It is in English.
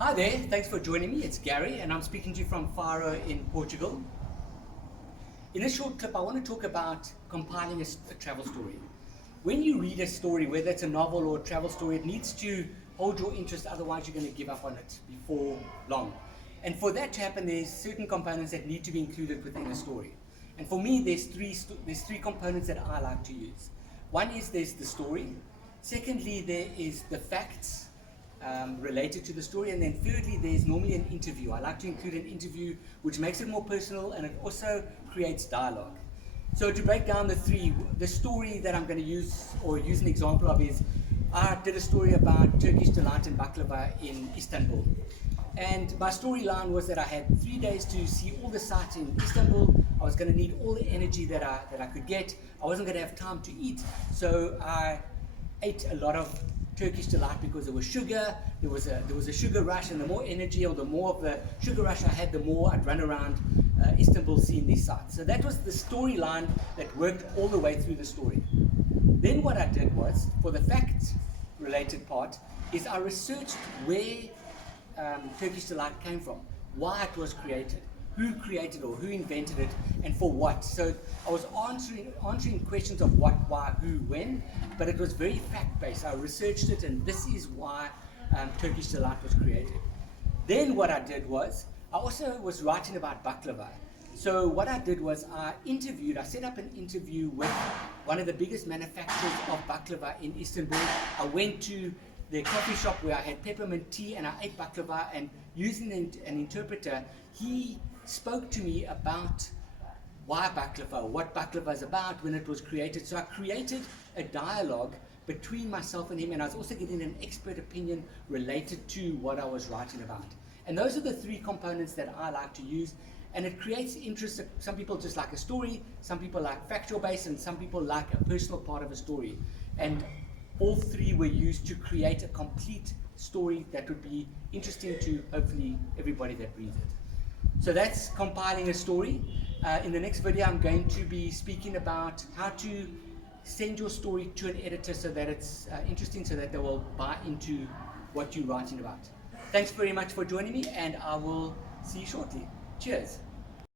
Hi there, thanks for joining me. It's Gary and I'm speaking to you from Faro in Portugal. In this short clip, I want to talk about compiling a travel story. When you read a story, whether it's a novel or a travel story, it needs to hold your interest, otherwise you're going to give up on it before long. And for that to happen, there's certain components that need to be included within a story. And for me, there's three components that I like to use. One is there's the story. Secondly, there is the facts related to the story, and then thirdly there's normally an interview. I like to include an interview which makes it more personal and it also creates dialogue. So to break down the story that I'm going to use or use an example of is I did a story about Turkish delight and baklava in Istanbul. And my storyline was that I had 3 days to see all the sights in Istanbul. I was going to need all the energy that I could get. I wasn't going to have time to eat, so I ate a lot of Turkish delight because there was sugar. There was a sugar rush, and the more energy or the more of the sugar rush I had, the more I'd run around Istanbul seeing these sights. So that was the storyline that worked all the way through the story. Then what I did was, for the fact related part, is I researched where Turkish delight came from, why it was created, who created or who invented it, and for what. So I was answering questions of what, why, who, when, but it was very fact-based. I researched it, and this is why Turkish delight was created. Then what I did was, I also was writing about baklava. So what I did was I set up an interview with one of the biggest manufacturers of baklava in Istanbul. I went to the coffee shop where I had peppermint tea and I ate baklava, and using an interpreter, he spoke to me about why baklava, what baklava is about, when it was created. So I created a dialogue between myself and him, and I was also getting an expert opinion related to what I was writing about. And those are the three components that I like to use, and it creates interest. Some people just like a story, some people like factual based, and some people like a personal part of a story. And all three were used to create a complete story that would be interesting to hopefully everybody that reads it. So that's compiling a story. In the next video, I'm going to be speaking about how to send your story to an editor so that it's interesting, so that they will buy into what you're writing about. Thanks very much for joining me, and I will see you shortly. Cheers.